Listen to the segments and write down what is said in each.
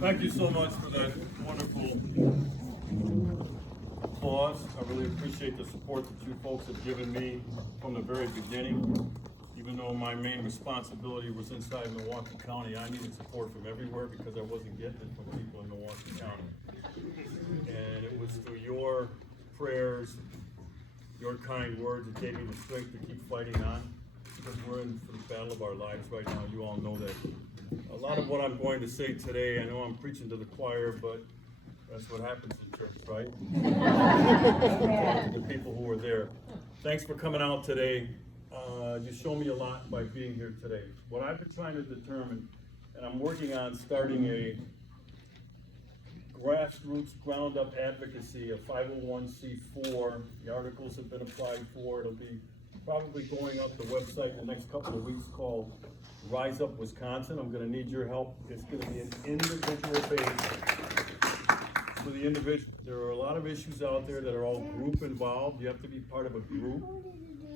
Thank you so much for that wonderful applause. I really appreciate the support that you folks have given me from the very beginning. Even though my main responsibility was inside Milwaukee County, I needed support from everywhere because I wasn't getting it from people in Milwaukee County. And it was through your prayers, your kind words that gave me the strength to keep fighting on, because we're in for the battle of our lives right now. You all know that. A lot of what I'm going to say today, I know I'm preaching to the choir, but that's what happens in church, right? To the people who are there. Thanks for coming out today. You show me a lot by being here today. What I've been trying to determine, and I'm working on starting a grassroots, ground-up advocacy, a 501c4. The articles have been applied for. It'll be probably going up the website in the next couple of weeks, called Rise Up Wisconsin. I'm going to need your help. It's going to be an individual base for the individual. There are a lot of issues out there that are all group involved. You have to be part of a group.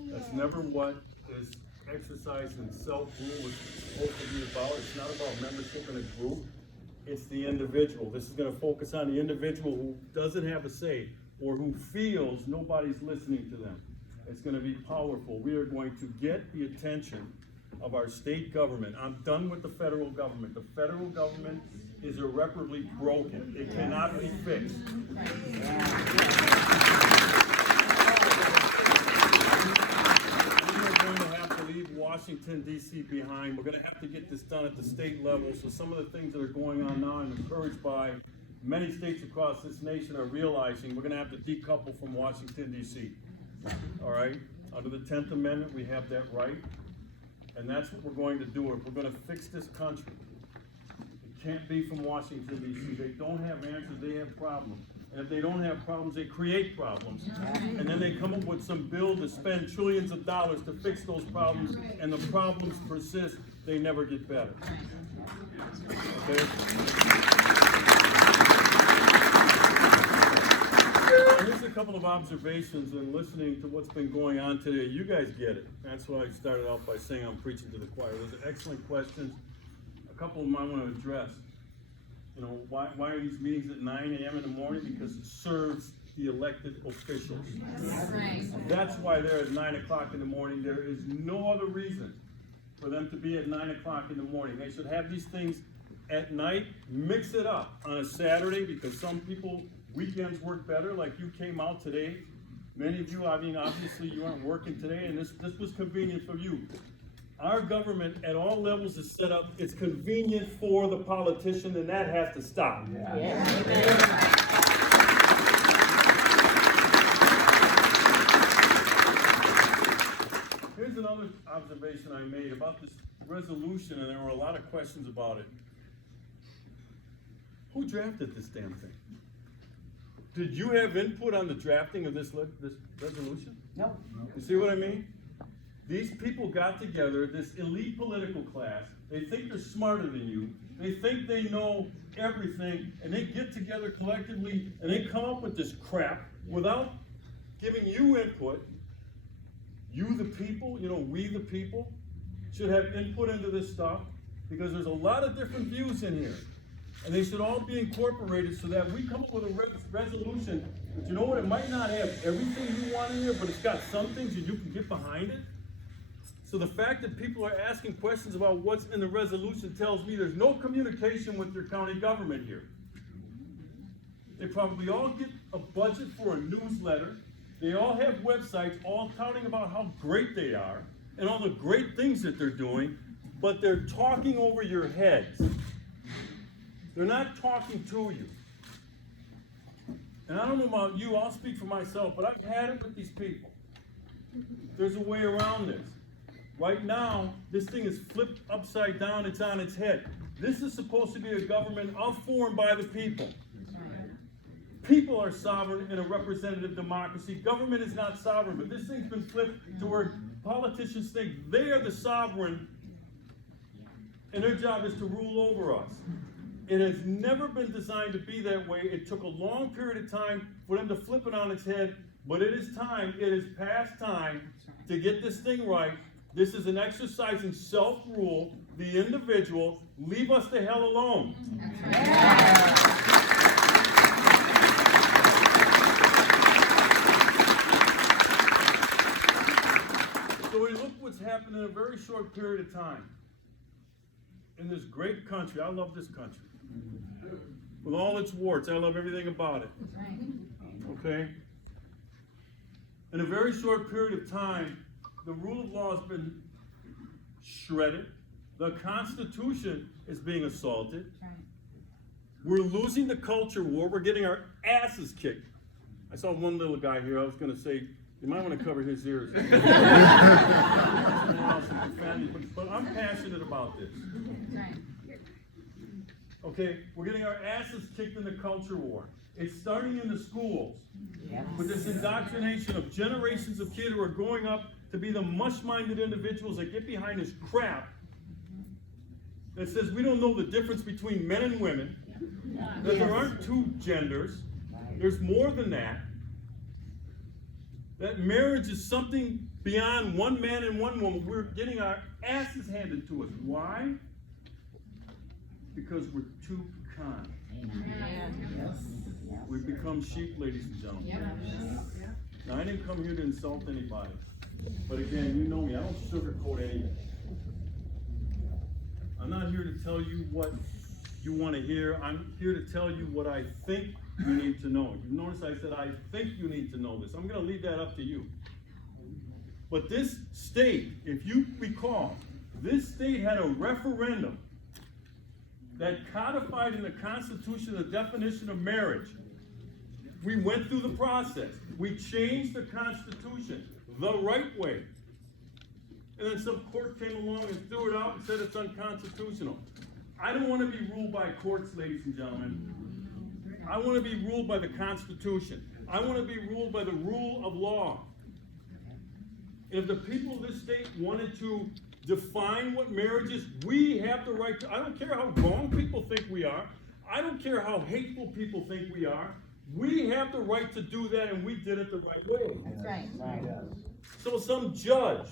That's never what is exercise and self-rule is supposed to be about. It's not about membership in a group. It's the individual. This is going to focus on the individual who doesn't have a say or who feels nobody's listening to them. It's going to be powerful. We are going to get the attention of our state government. I'm done with the federal government. The federal government is irreparably broken. It cannot be fixed. We are going to have to leave Washington, D.C. behind. We're going to have to get this done at the state level. So some of the things that are going on now, I'm encouraged by many states across this nation are realizing we're going to have to decouple from Washington, D.C. All right? Under the 10th Amendment, we have that right. And that's what we're going to do. If we're going to fix this country, it can't be from Washington, D.C. They don't have answers, they have problems. And if they don't have problems, they create problems. And then they come up with some bill to spend trillions of dollars to fix those problems, and the problems persist. They never get better. Okay? Here's a couple of observations and listening to what's been going on today. You guys get it. That's why I started out by saying I'm preaching to the choir. Those are excellent questions. A couple of them I want to address. You know, why are these meetings at 9 a.m. in the morning? Because it serves the elected officials. That's why they're at 9 o'clock in the morning. There is no other reason for them to be at 9 o'clock in the morning. They should have these things at night, mix it up on a Saturday, because some people, weekends work better, like you came out today. Many of you, I mean, obviously you aren't working today, and this was convenient for you. Our government at all levels is set up, it's convenient for the politician, and that has to stop. Here's another observation I made about this resolution, and there were a lot of questions about it. Who drafted this damn thing? Did you have input on the drafting of this resolution? No. You see what I mean? These people got together, this elite political class. They think they're smarter than you. They think they know everything, and they get together collectively and they come up with this crap without giving you input. You, the people, you know, we, the people, should have input into this stuff, because there's a lot of different views in here. And they should all be incorporated so that we come up with a resolution. But you know what? It might not have everything you want in there, but it's got some things that you can get behind it. So the fact that people are asking questions about what's in the resolution tells me there's no communication with your county government here. They probably all get a budget for a newsletter. They all have websites all touting about how great they are and all the great things that they're doing, but they're talking over your heads. They're not talking to you. And I don't know about you, I'll speak for myself, but I've had it with these people. There's a way around this. Right now, this thing is flipped upside down, it's on its head. This is supposed to be a government of, for, and by the people. People are sovereign in a representative democracy. Government is not sovereign, but this thing's been flipped to where politicians think they are the sovereign, and their job is to rule over us. It has never been designed to be that way. It took a long period of time for them to flip it on its head, but it is time, it is past time to get this thing right. This is an exercise in self-rule. the individual, leave us the hell alone. So we look what's happened in a very short period of time. In this great country, I love this country. With all its warts, I love everything about it. Okay? In a very short period of time, the rule of law has been shredded. The Constitution is being assaulted. We're losing the culture war. We're getting our asses kicked. I saw one little guy here. I was going to say, you might want to cover his ears. But I'm passionate about this. Okay, we're getting our asses kicked in the culture war. It's starting in the schools with this indoctrination of generations of kids who are growing up to be the mush-minded individuals that get behind this crap that says we don't know the difference between men and women, that there aren't two genders, there's more than that, that marriage is something beyond one man and one woman. We're getting our asses handed to us. Why? Because we're too kind. We've become sheep, ladies and gentlemen. Now, I didn't come here to insult anybody. But again, you know me, I don't sugarcoat anything. I'm not here to tell you what you want to hear. I'm here to tell you what I think you need to know. You notice I said, I think you need to know this. I'm going to leave that up to you. But this state, if you recall, this state had a referendum that codified in the Constitution the definition of marriage. We went through the process. We changed the Constitution the right way. And then some court came along and threw it out and said it's unconstitutional. I don't want to be ruled by courts, ladies and gentlemen. I want to be ruled by the Constitution. I want to be ruled by the rule of law. If the people of this state wanted to define what marriage is, we have the right to. I don't care how wrong people think we are. I don't care how hateful people think we are. We have the right to do that, and we did it the right way. That's right. So some judge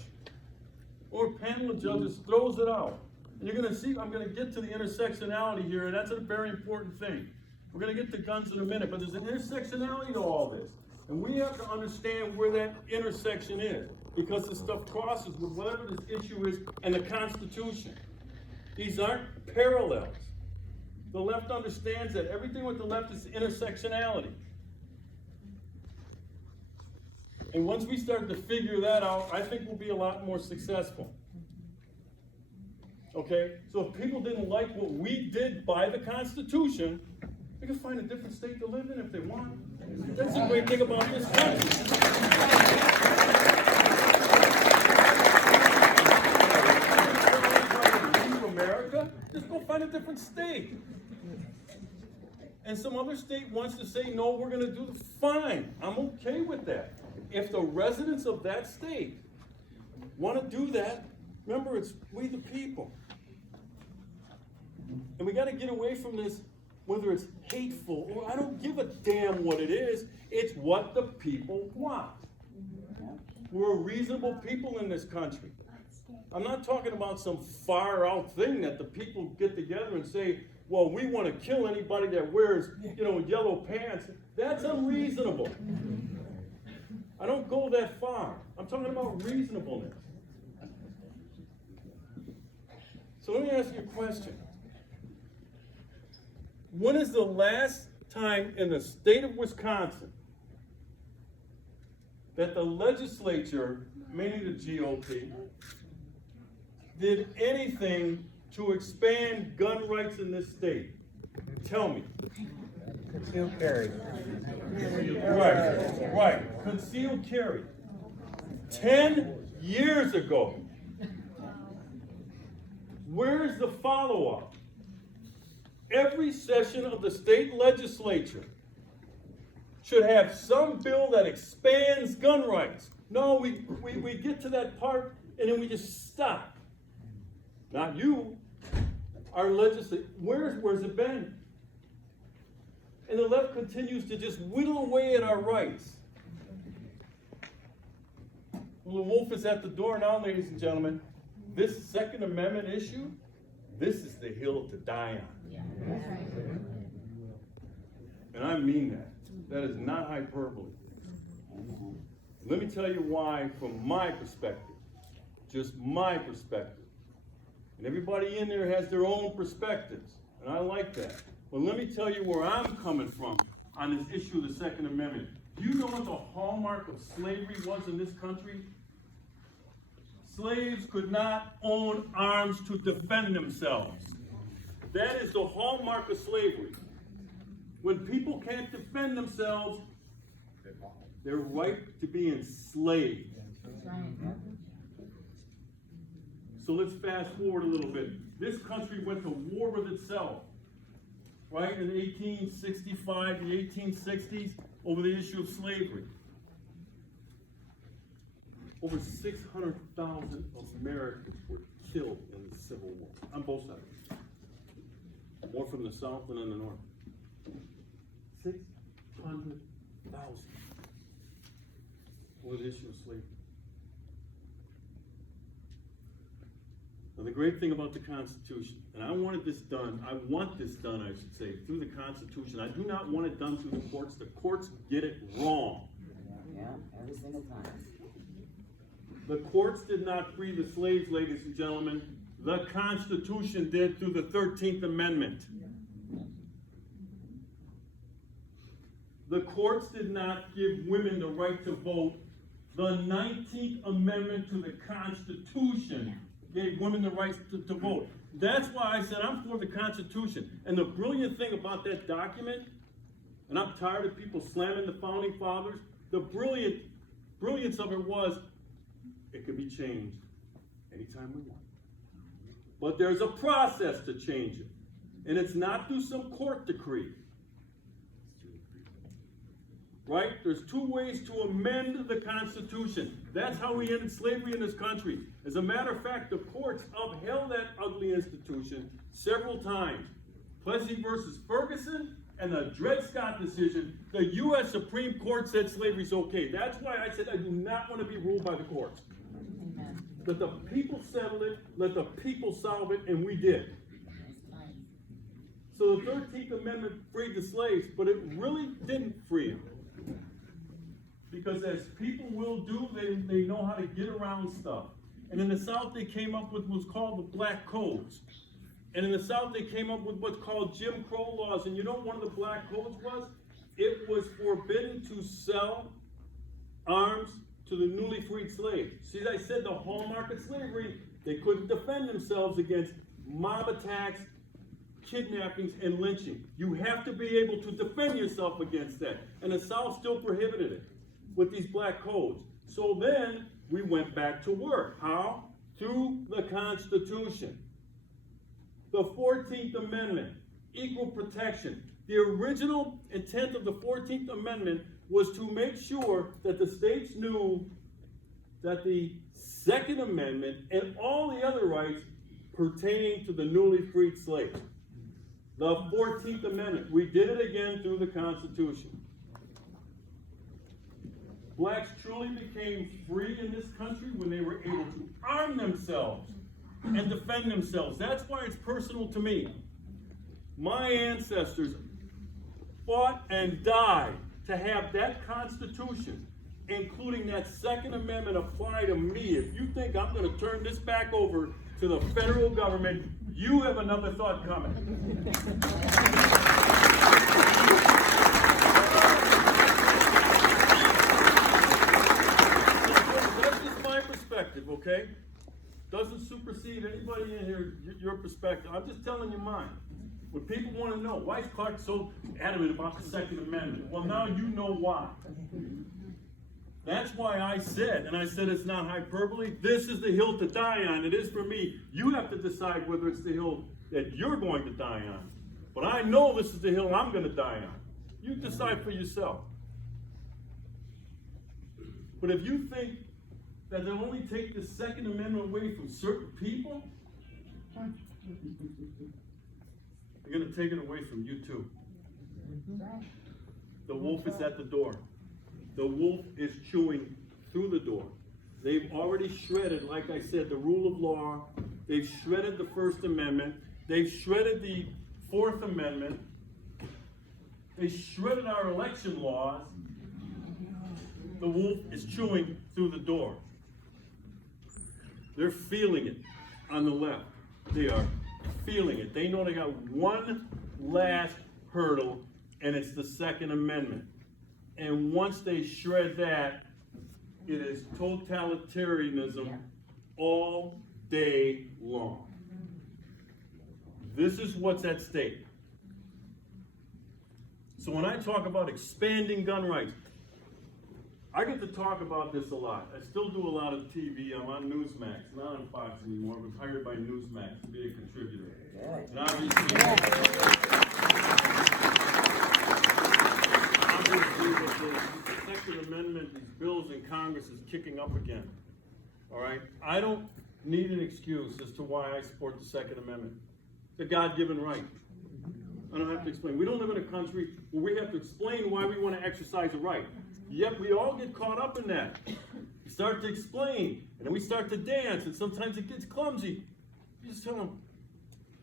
or panel of judges throws it out. And you're going to see, I'm going to get to the intersectionality here, and that's a very important thing. We're going to get to guns in a minute, but there's an intersectionality to all this. And we have to understand where that intersection is, because this stuff crosses with whatever this issue is and the Constitution. These aren't parallels. The left understands that. Everything with the left is intersectionality. And once we start to figure that out, I think we'll be a lot more successful. Okay? So if people didn't like what we did by the Constitution, they can find a different state to live in if they want. That's the great thing about this country. Leave America, just go find a different state. And some other state wants to say, no, we're going to do the fine. I'm okay with that. If the residents of that state want to do that, remember, it's we the people. And we got to get away from this, whether it's hateful or I don't give a damn what it is. It's what the people want. We're a reasonable people in this country. I'm not talking about some far out thing that the people get together and say, well, we want to kill anybody that wears, yellow pants. That's unreasonable. I don't go that far. I'm talking about reasonableness. So let me ask you a question. When is the last time in the state of Wisconsin that the legislature, meaning the GOP, did anything to expand gun rights in this state? Tell me. Concealed carry. Right. Concealed carry. 10 years ago. Where's the follow-up? Every session of the state legislature should have some bill that expands gun rights. No, we get to that part and then we just stop. Not you, our legislature. Where's it been? And the left continues to just whittle away at our rights. Well, the wolf is at the door now, ladies and gentlemen. This Second Amendment issue this is the hill to die on. Yeah, that's right. And I mean that. That is not hyperbole. Let me tell you why from my perspective. Just my perspective. And everybody in there has their own perspectives. And I like that. But let me tell you where I'm coming from on this issue of the Second Amendment. Do you know what the hallmark of slavery was in this country? Slaves could not own arms to defend themselves. That is the hallmark of slavery. When people can't defend themselves, they're right to be enslaved. That's right. So let's fast forward a little bit. This country went to war with itself, right, in 1865, the 1860s, over the issue of slavery. Over 600,000 Americans were killed in the Civil War, on both sides. More from the South than in the North. 600,000 over the issue of slavery. Now, the great thing about the Constitution, and I want this done, I should say, through the Constitution. I do not want it done through the courts. The courts get it wrong. Yeah, every single time. The courts did not free the slaves, ladies and gentlemen. The Constitution did through the 13th Amendment. The courts did not give women the right to vote. The 19th Amendment to the Constitution gave women the right to vote. That's why I said I'm for the Constitution. And the brilliant thing about that document, and I'm tired of people slamming the Founding Fathers, the brilliance of it was, it could be changed anytime we want. But there's a process to change it. And it's not through some court decree. Right? There's two ways to amend the Constitution. That's how we ended slavery in this country. As a matter of fact, the courts upheld that ugly institution several times. Plessy versus Ferguson and the Dred Scott decision, the U.S. Supreme Court said slavery's okay. That's why I said I do not want to be ruled by the courts. Amen. Let the people settle it, let the people solve it, and we did. So the 13th Amendment freed the slaves, but it really didn't free them. Because as people will do, they know how to get around stuff. And in the South, they came up with what's called the Black Codes. And in the South, they came up with what's called Jim Crow laws. And you know what one of the Black Codes was? It was forbidden to sell arms to the newly freed slaves. See, I said the hallmark of slavery, they couldn't defend themselves against mob attacks, kidnappings, and lynching. You have to be able to defend yourself against that. And the South still prohibited it with these Black Codes. So then we went back to work. How? Through the Constitution. The 14th Amendment, equal protection. The original intent of the 14th Amendment was to make sure that the states knew that the Second Amendment and all the other rights pertaining to the newly freed slaves. The 14th Amendment, we did it again through the Constitution. Blacks truly became free in this country when they were able to arm themselves and defend themselves. That's why it's personal to me. My ancestors fought and died to have that Constitution, including that Second Amendment, apply to me. If you think I'm going to turn this back over to the federal government, you have another thought coming. That's just my perspective, okay? Doesn't supersede anybody in here, your perspective. I'm just telling you mine. What people want to know, why is Clarke so adamant about the Second Amendment? Well, now you know why. That's why I said, and I said it's not hyperbole, this is the hill to die on. It is for me. You have to decide whether it's the hill that you're going to die on. But I know this is the hill I'm going to die on. You decide for yourself. But if you think that they'll only take the Second Amendment away from certain people, they're going to take it away from you too. The wolf is at the door. The wolf is chewing through the door. They've already shredded, like I said, the rule of law. They've shredded the First Amendment. They've shredded the Fourth Amendment. They shredded our election laws. The wolf is chewing through the door. They're feeling it on the left. They are feeling it. They know they got one last hurdle, and it's the Second Amendment. And once they shred that, it is totalitarianism all day long. This is what's at stake. So when I talk about expanding gun rights, I get to talk about this a lot. I still do a lot of TV. I'm on Newsmax, not on Fox anymore. I was hired by Newsmax to be a contributor. And obviously, with the Second Amendment, these bills in Congress is kicking up again. All right? I don't need an excuse as to why I support the Second Amendment. It's a God-given right. I don't have to explain. We don't live in a country where we have to explain why we want to exercise a right. Yet we all get caught up in that. We start to explain, and then we start to dance, and sometimes it gets clumsy. You just tell them,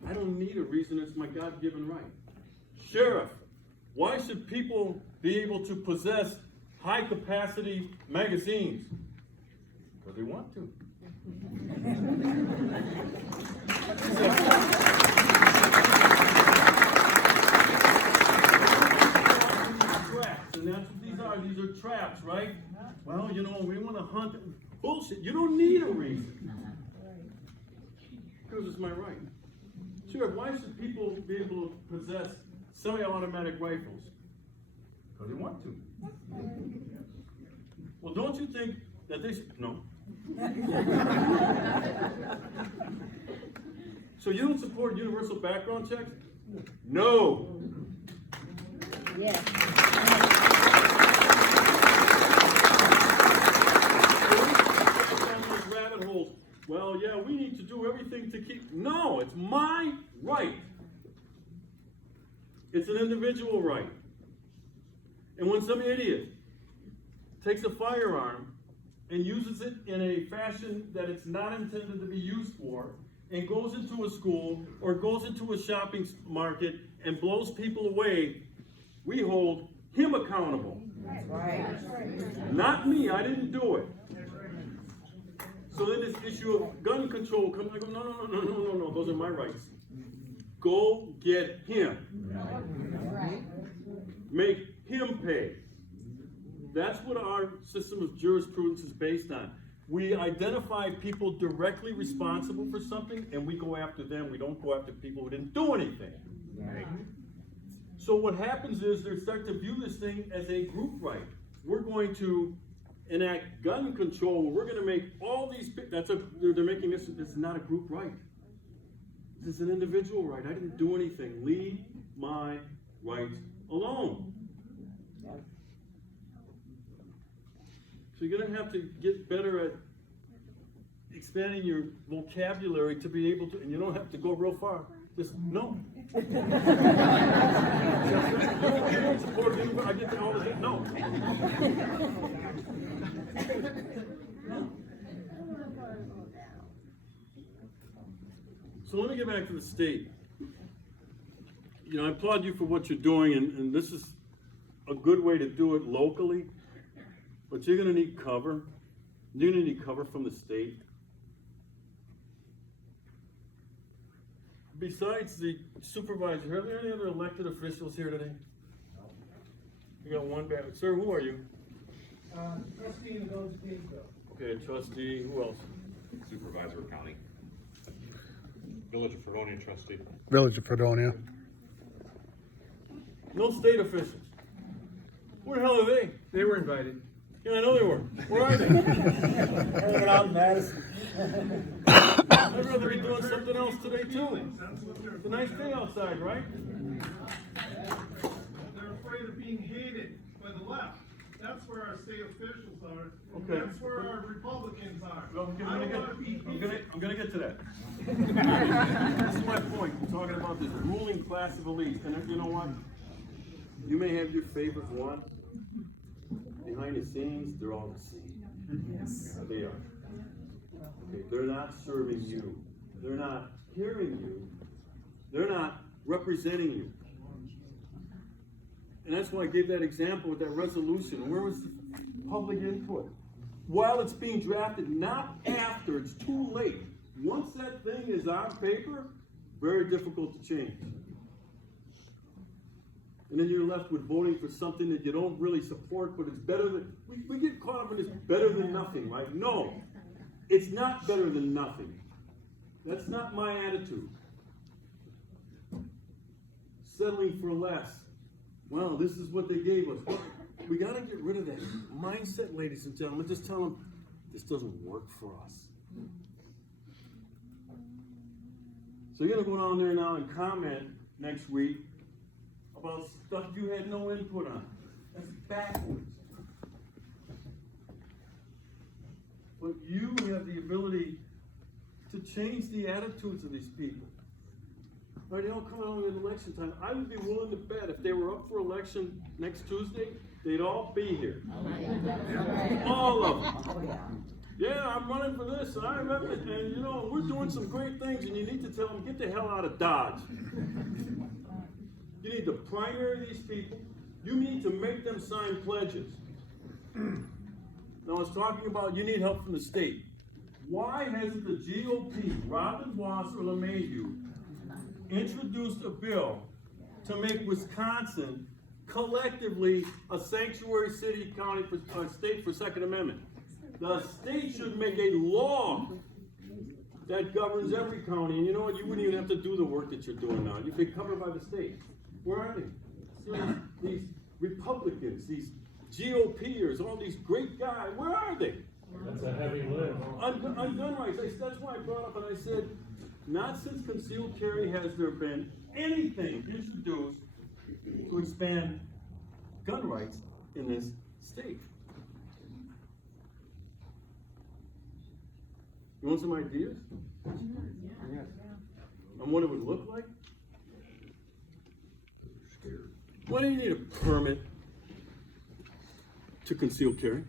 I don't need a reason, it's my God-given right. Sheriff, why should people be able to possess high-capacity magazines? Because they want to. And that's what these are. These are traps, right? Well, you know, we want to hunt. Bullshit. You don't need a reason. Because it's my right. Sure, why should people be able to possess semi-automatic rifles? Because they want to. Well, don't you think that they should? No. So you don't support universal background checks? No. Yes. Rabbit holes. Well, yeah, we need to do everything to keep. No, it's my right. It's an individual right. And when some idiot takes a firearm and uses it in a fashion that it's not intended to be used for, and goes into a school or goes into a shopping market and blows people away, we hold him accountable. Right. Not me, I didn't do it. So then this issue of gun control comes, I go, no, those are my rights. Go get him. Right. Make him pay. That's what our system of jurisprudence is based on. We identify people directly responsible for something, and we go after them. We don't go after people who didn't do anything. Right. So what happens is they start to view this thing as a group right. We're going to enact gun control. We're going to make all these. They're making this. This is not a group right. This is an individual right. I didn't do anything. Leave my rights alone. So you're going to have to get better at expanding your vocabulary to be able to, and you don't have to go real far. Just no. I get all of it. No. No. So let me get back to the state. You know, I applaud you for what you're doing, and this is a good way to do it locally. But you're going to need cover. You're going to need cover from the state. Besides the supervisor, are there any other elected officials here today? You got one back. Sir, who are you? Trustee in the village of Gainesville. Okay, trustee. Who else? Supervisor of county. Village of Fredonia trustee. Village of Fredonia. No state officials. Where the hell are they? They were invited. Yeah, I know they were. Where are they? Hanging out in Madison. I'd rather be doing something else today too. It's a nice day outside, right? They're afraid of being hated by the left. That's where our state officials are. Okay. That's where our Republicans are. Well, I don't want to be I'm gonna get to that. This is my point. We're talking about this ruling class of elites, and you know what? You may have your favorite one. Behind the scenes, they're all the same. Yes. They are. Okay, they're not serving you. They're not hearing you. They're not representing you. And that's why I gave that example with that resolution. Where was the public input? While it's being drafted, not after, it's too late. Once that thing is on paper, very difficult to change. And then you're left with voting for something that you don't really support, but it's better than, we get caught up in this better than nothing, right? No, it's not better than nothing. That's not my attitude. Settling for less. Well, this is what they gave us. We gotta get rid of that mindset, ladies and gentlemen. Just tell them, this doesn't work for us. So you're gonna go down there now and comment next week about stuff you had no input on. That's backwards. But you have the ability to change the attitudes of these people. Right, they all come out in election time. I would be willing to bet if they were up for election next Tuesday, they'd all be here. All of them. Oh, yeah. Yeah, I'm running for this, and I rep it, and you know, we're doing some great things, and you need to tell them, get the hell out of Dodge. You need to primary these people. You need to make them sign pledges. Now, I was talking about you need help from the state. Why hasn't the GOP, Robin Voss or LeMahieu, introduced a bill to make Wisconsin collectively a sanctuary city, county, state for Second Amendment? The state should make a law that governs every county. And you know what? You wouldn't even have to do the work that you're doing now. You'd be covered by the state. Where are they? These Republicans, these GOPers, all these great guys, where are they? That's a heavy lift. On gun rights, that's why I brought up and I said, not since concealed carry has there been anything introduced to expand gun rights in this state. You want some ideas? Yes. On what it would look like? Why do you need a permit to conceal carry?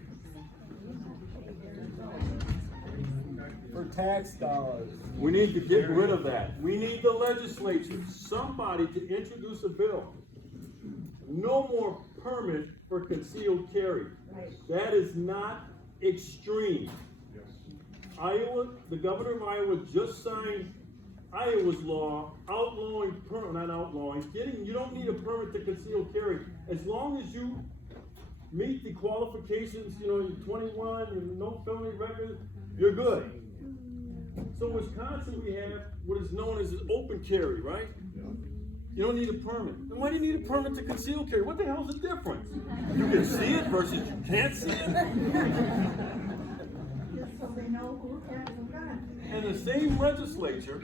For tax dollars. We need to get rid of that. We need the legislature, somebody to introduce a bill. No more permit for concealed carry. That is not extreme. Iowa, the governor of Iowa just signed Iowa's law outlawing, not outlawing, you don't need a permit to conceal carry. As long as you meet the qualifications, you know, you're 21, and no felony record, you're good. So in Wisconsin, we have what is known as open carry, right? You don't need a permit. And why do you need a permit to conceal carry? What the hell is the difference? You can see it versus you can't see it. So they know who has a gun. And the same legislature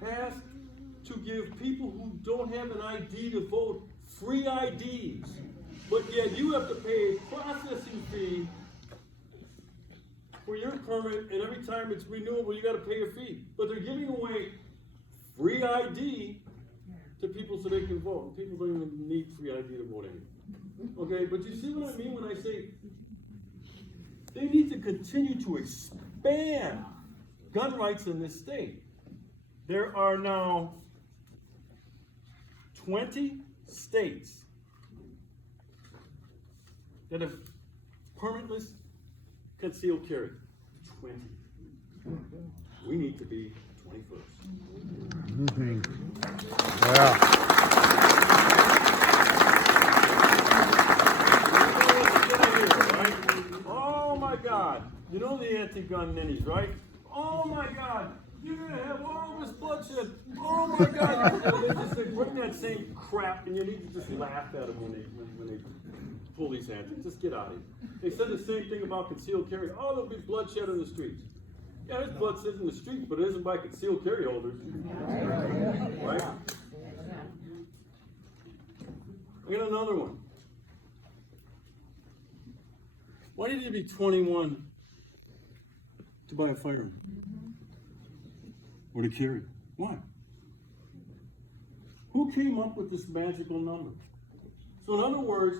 has to give people who don't have an ID to vote free IDs. But yet you have to pay a processing fee for your permit, and every time it's renewable, you gotta pay a fee. But they're giving away free ID to people so they can vote. People don't even need free ID to vote anymore. Okay, but you see what I mean when I say they need to continue to expand gun rights in this state. There are now 20 states that have permitless concealed carry. 20. We need to be 21st. Yeah. Oh my God. You know the anti-gun ninnies, right? Oh my God. You're gonna have all this bloodshed. Oh my God. They bring that same crap, and you need to just laugh at them when they pull these antics. Just get out of here. They said the same thing about concealed carry. Oh, there'll be bloodshed in the streets. Yeah, there's bloodshed in the streets, but it isn't by concealed carry holders. Right? I got another one. Why do you need to be 21 to buy a firearm? Or to carry? Why? Who came up with this magical number? So in other words,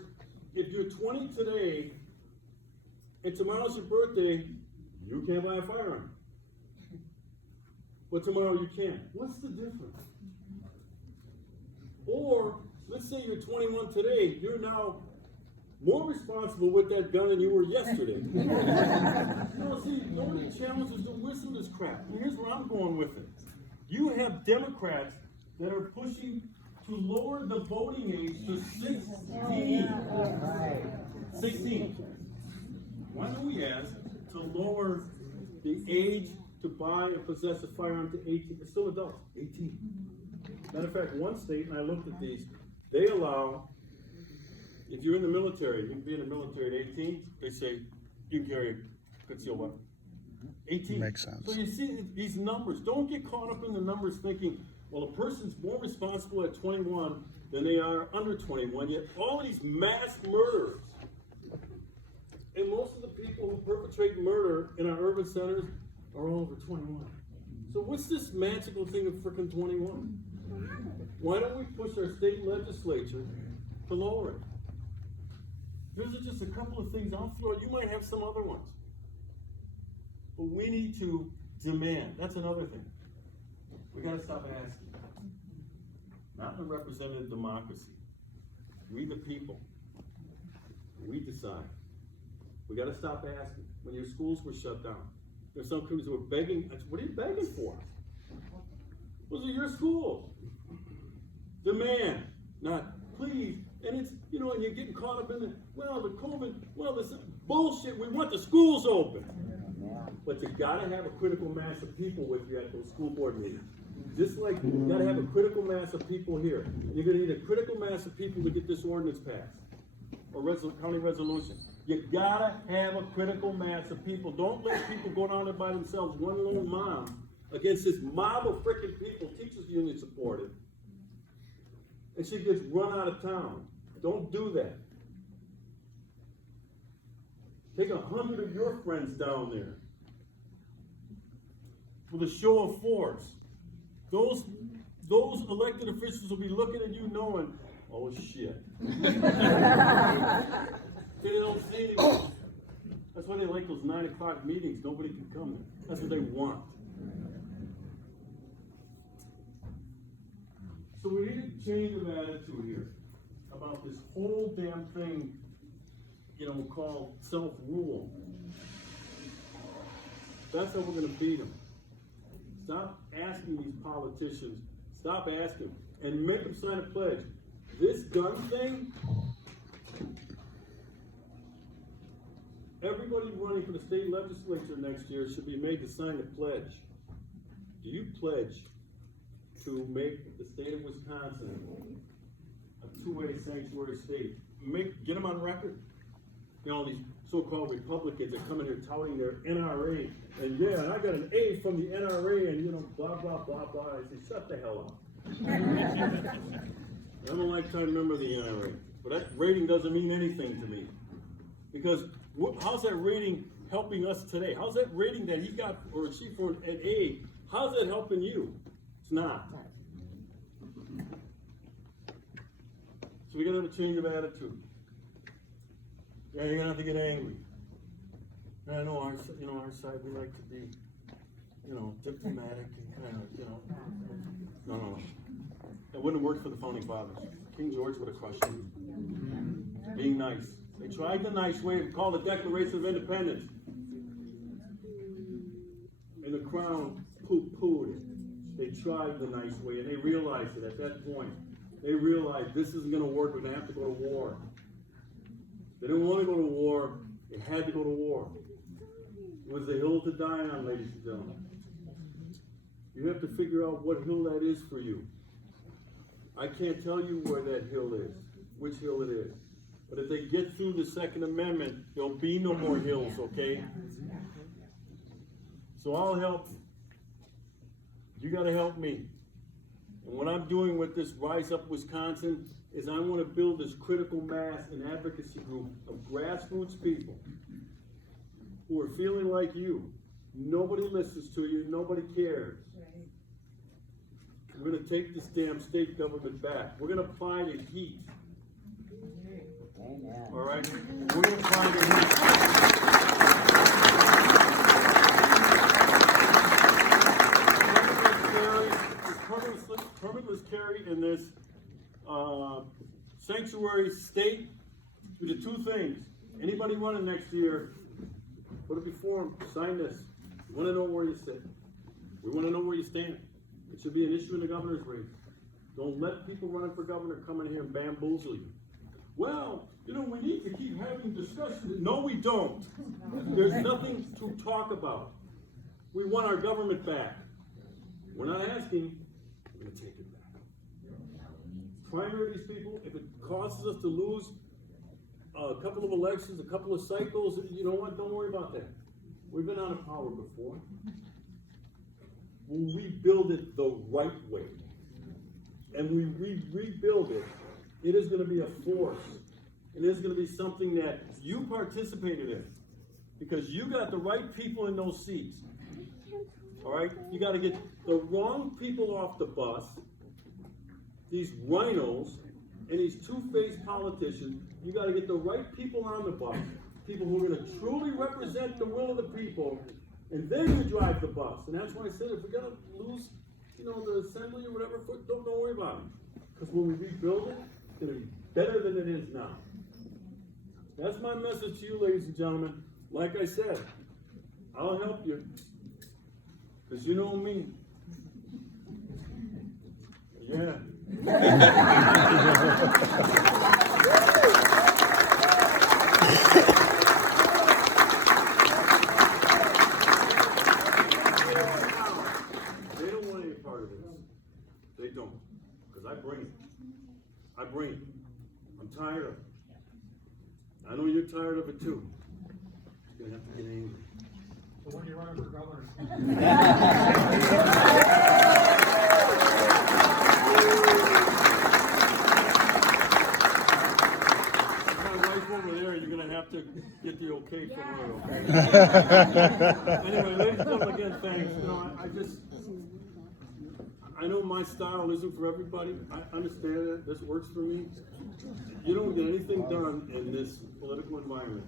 if you're 20 today, and tomorrow's your birthday, you can't buy a firearm. but tomorrow you can't. What's the difference? Or, let's say you're 21 today, you're now more responsible with that gun than you were yesterday. No, see, nobody challenges the wisdom of this crap. And here's where I'm going with it. You have Democrats that are pushing to lower the voting age to 16. 16. Why don't we ask to lower the age to buy and possess a firearm to 18? It's still adults, 18. Matter of fact, one state, and I looked at these, they allow, if you're in the military, you can be in the military at 18, they say you can carry a concealed weapon. 18. Makes sense. So you see these numbers. Don't get caught up in the numbers thinking, well, a person's more responsible at 21 than they are under 21, yet all of these mass murders, and most of the people who perpetrate murder in our urban centers are all over 21. So what's this magical thing of frickin' 21? Why don't we push our state legislature to lower it? Those are just a couple of things I'll throw. You might have some other ones. But we need to demand. That's another thing. We gotta stop asking. Not in a representative democracy. We the people. We decide. We gotta stop asking. When your schools were shut down, there's some kids who were begging. What are you begging for? Those are your schools. Demand, not please. And it's, you know, and you're getting caught up in the, well, the COVID, well, this bullshit. We want the schools open. But you gotta have a critical mass of people with you at those school board meetings. Just like you gotta have a critical mass of people here. You're gonna need a critical mass of people to get this ordinance passed. Or county resolution. You gotta have a critical mass of people. Don't let people go down there by themselves, one little mom, against this mob of frickin' people, teachers union supported. And she gets run out of town. Don't do that. Take 100 of your friends down there with a show of force. Those elected officials will be looking at you knowing, oh shit. They don't see anything. That's why they like those 9 o'clock meetings. Nobody can come there. That's what they want. So we need a change of attitude here about this whole damn thing, you know, called self-rule. That's how we're going to beat them. Stop asking these politicians. Stop asking. And make them sign a pledge. This gun thing, everybody running for the state legislature next year should be made to sign a pledge. Do you pledge to make the state of Wisconsin a two-way sanctuary state? Get them on record. You know, these so-called Republicans that come in here touting their NRA, and yeah, and I got an A from the NRA, and you know, blah, blah, blah, blah. I say, shut the hell up. I'm a lifetime member of the NRA, but that rating doesn't mean anything to me. Because how's that rating helping us today? How's that rating that he got, or she for an A, how's that helping you? It's not. So we gotta have a change of attitude. Yeah, you're gonna have to get angry. And I know our side, we like to be, you know, diplomatic and kind of, you know. No. It wouldn't have worked for the founding fathers. King George would have crushed him. Being nice. They tried the nice way, called the Declaration of Independence. And the Crown poo-pooed it. They tried the nice way, and they realized it at that point. They realized this isn't going to work, we're going to have to go to war. They didn't want to go to war, they had to go to war. It was the hill to die on, ladies and gentlemen. You have to figure out what hill that is for you. I can't tell you where that hill is, which hill it is. But if they get through the Second Amendment, there'll be no more hills, okay? So I'll help you. You gotta help me. And what I'm doing with this Rise Up Wisconsin is I want to build this critical mass and advocacy group of grassroots people who are feeling like you. Nobody listens to you, nobody cares. We're going to take this damn state government back. We're going to apply the heat. All right? We're going to apply the heat. permitless carry in this, sanctuary state, we did two things. Anybody running next year, put it before them, sign this. We wanna know where you sit. We wanna know where you stand. It should be an issue in the governor's race. Don't let people running for governor come in here and bamboozle you. Well, you know, we need to keep having discussions. No, we don't. There's nothing to talk about. We want our government back. We're not asking, we're gonna take it back. Primary these people, if it causes us to lose a couple of elections, a couple of cycles, you know what, don't worry about that. We've been out of power before. We'll rebuild it the right way. And we rebuild it, it is gonna be a force. It is gonna be something that you participated in. Because you got the right people in those seats. All right, you got to get the wrong people off the bus, these rhinos, and these two-faced politicians. You got to get the right people on the bus, people who are going to truly represent the will of the people, and then you drive the bus. And that's why I said, if we're going to lose, you know, the assembly or whatever, don't worry about it. Because when we rebuild it, it's going to be better than it is now. That's my message to you, ladies and gentlemen. Like I said, I'll help you. Because you know me. Yeah. They don't want any part of this. They don't. Because I bring it. I bring it. I'm tired of it. I know you're tired of it too. You're gonna have to get angry. So when you're running for governor? My wife over there, you're gonna have to get the okay from her. Anyway, ladies and gentlemen, again, thanks. You know, I know my style isn't for everybody. I understand that. This works for me. You don't get anything done in this political environment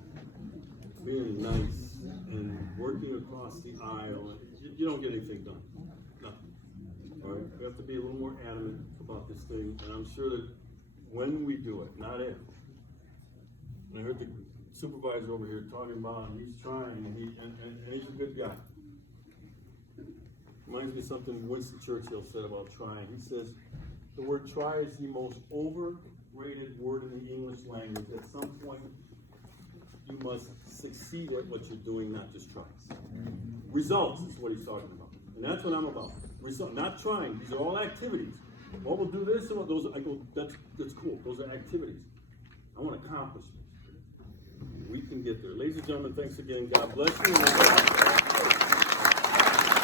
being nice and working across the aisle. You don't get anything done. Nothing. All right? We have to be a little more adamant about this thing, and I'm sure that when we do it, not if. And I heard the supervisor over here talking about he's trying, and he's a good guy. Reminds me of something Winston Churchill said about trying. He says, the word try is the most overrated word in the English language. At some point, you must succeed at what you're doing, not just try. Results is what he's talking about. And that's what I'm about. Not trying. These are all activities. Well, we'll do this and those. I go, that's cool. Those are activities. I want accomplishments. We can get there. Ladies and gentlemen, thanks again. God bless you.